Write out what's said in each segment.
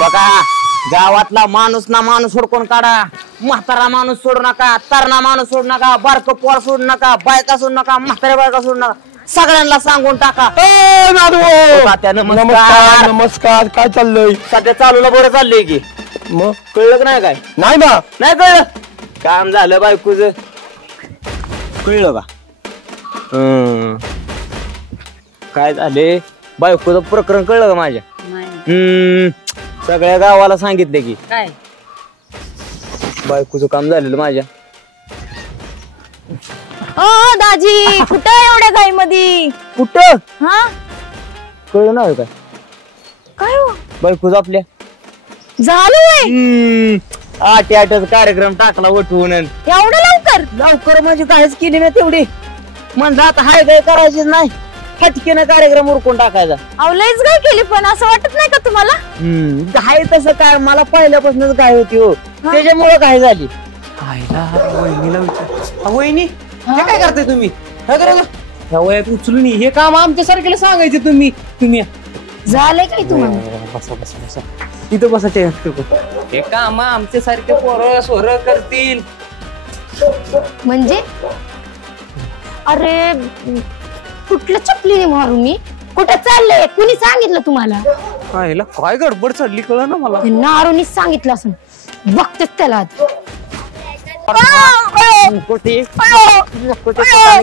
बघा गावातला माणूस ना माणूस सोडून काढा. म्हातारा माणूस सोडू नका, तरणा माणूस सोडू नका, बारक पोर सोडू नका, बायका सोडू नका, म्हाताऱ्या बायका सोडू नका, सगळ्यांना सांगून टाका. नमस्कार नमस्कार. काय चाललंय? सध्या चालूला बरं चाललंय की. मग कळलं का नाही? काय नाही ना. नाही कळलं. काम झालं बायकोच. कळलं का? काय झाले बायकोचं प्रकरण कळलं का माझ्या? सगळ्या गावाला सांगितलं की काय बायकोचं काम झालेलं माझ्या. दाजी कुठं एवढ्या घाई मध्ये? कुठं? हा कळलं नाही काय? काय हो बायकोच आपल्या झालं? आठच कार्यक्रम टाकला उठवून. एवढं लवकर? लवकर म्हणजे काहीच केली नाही तेवढी. म्हणलं आता हाय काय करायचीच नाही, फटकीनं कार्यक्रम उरकून टाकायचा. अहो लयच काय केली, पण असं वाटत नाही का तुम्हाला? घाय तसं काय, मला पहिल्यापासूनच घाय होती हो, त्याच्यामुळे घाय झाली. वहिनी हे काय करताय तुम्ही? ह्या वयात उचलून हे काम आमच्यासारख्याला सांगायचे तुम्ही. झालंय काय तुम्हाला? बसा बसा बसा इथं बसा. हे काम आमच्यासारखे पोरं सोरं करतील म्हणजे? अरे कुठल्या चपलीने मारू मी? कुठं चाललंय? कुणी सांगितलं तुम्हाला? काय गडबड चालली कळ ना मला. नारूनीच सांगितलं असं. बघतेच त्याला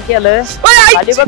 केलं खाली बघ.